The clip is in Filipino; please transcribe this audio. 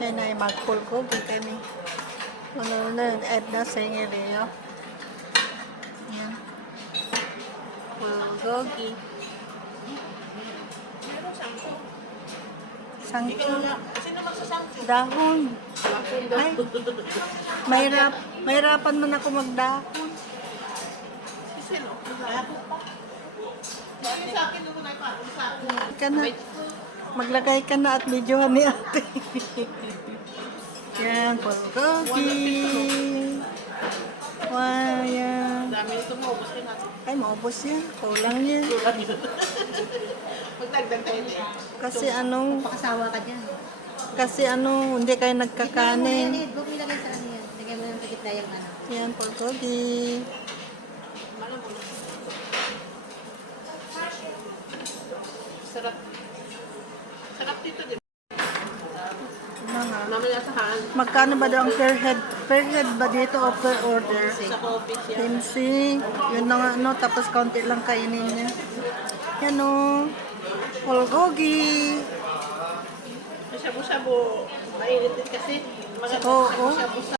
Yan ay magpulgogi kami. Ano na, Edna Sengileo. Yan. Pulgogi. Sangko. Dahon. Ay, mahirapan man ako magdahon. Ka na. Maglagay ka na at videohan ni ate. Yan, pulgogi. Wow, yan. Dami nito maubos ka natin. Ay, maubos yan. Kulang yan. Magdagdag tayo din. Kasi anong, Pakasawa ka dyan. kasi ano, hindi kayo nagkakanin. Huwag mo ilagay sa ano yan. Lagay mo ng pagkitla yung ano. Yan, pulgogi. Sarap. Sarap dito din. Mga. Mamaya sa haan. Magkano ba daw ang per head? Per head ba dito o per order? Sa coffee siya. Kimsi. Yun na nga, no? Tapos kaunti lang kainin niya. Yan o. Pulgogi. Shabu-shabu. Mainit din kasi. Oo. Shabu-shabu